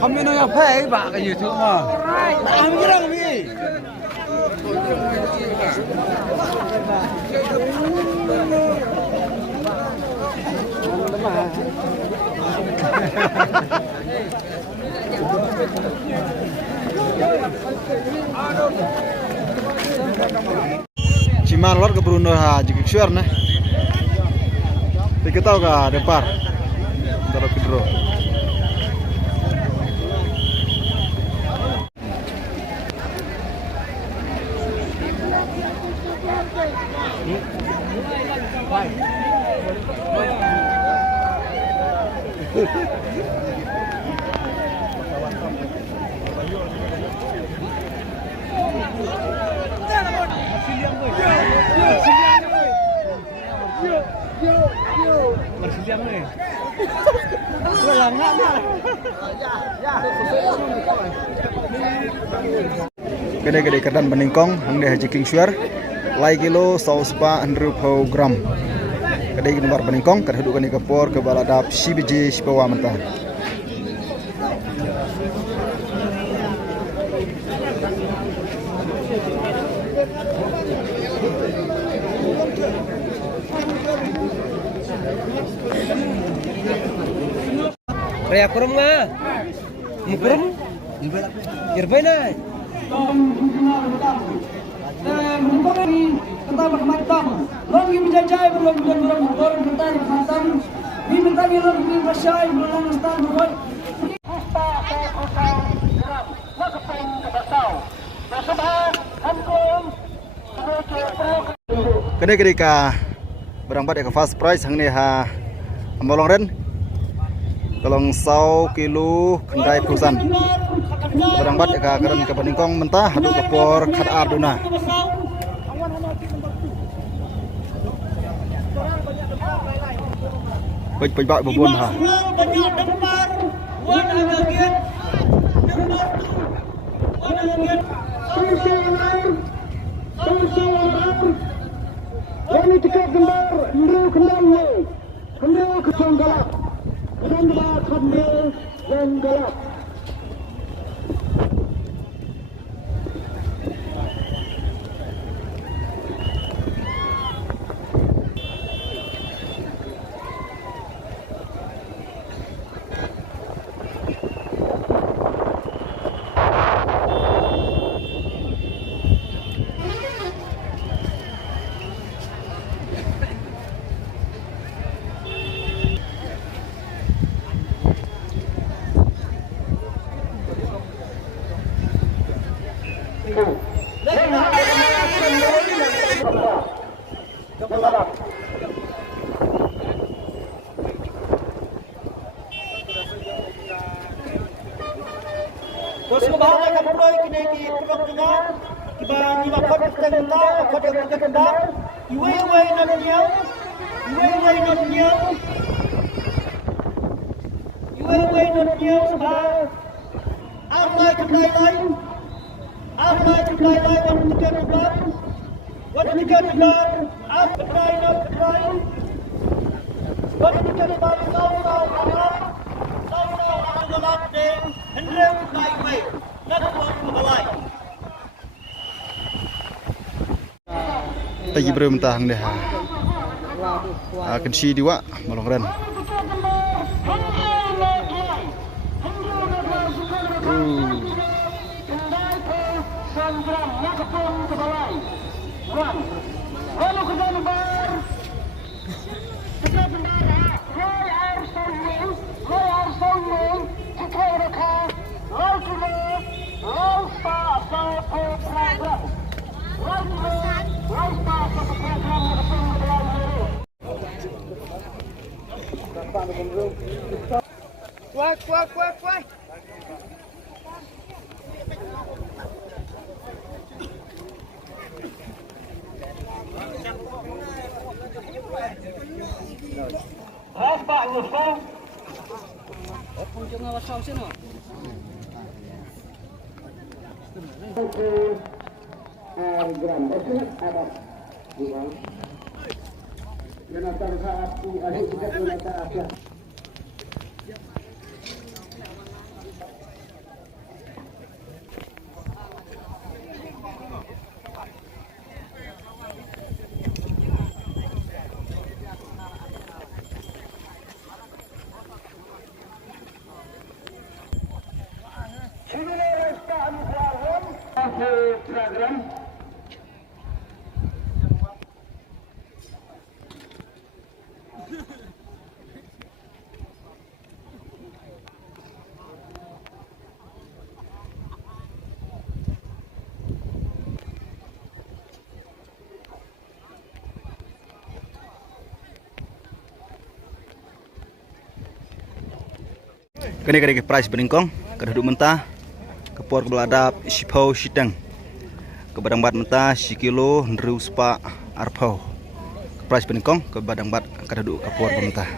không biết nó phê bạc cái gì thứ mà làm cái đâu gì chỉ mang lót cái Bruno ha chỉ cái share này thì cái tao cả depar taruh Pedro Gede-gede kedan beningkong hangde haji king shuar lai kilo 140 gram gede nomor beningkong kerhudukan ke por ke baladap CBJ sipawa mentah Raya kurum nga, mukurum, irbay na. Kedai ka berangkat ke fast price hang ni ha ambolong ren tolong 100 kilo kendai perusahaan berangkat ke keren ke peningkong mentah haduk lepor kad arduna baik bak bubun ha ini tiket gambar Nru Kendangnya Kendang Kejonggalak Kendang Kejonggalak Terus kembali ke pulau kini di pulau Tengah, kita ni makan tentang apa dia tentang, iwe nantinya, sebab apa kedai lain, wanita kedai, apa kedai, wanita kedai tahu dalam deng, hendak kedai, nak buat kembali. Tadi berentah deh, akan si diwa malong ren. Quay Kini price beningkong keduduk mentah kepor kebeladap sipau sidang kebadang bat mentah sikilo ndru spa arpau price beningkong kebadang bat keduduk kepor mentah.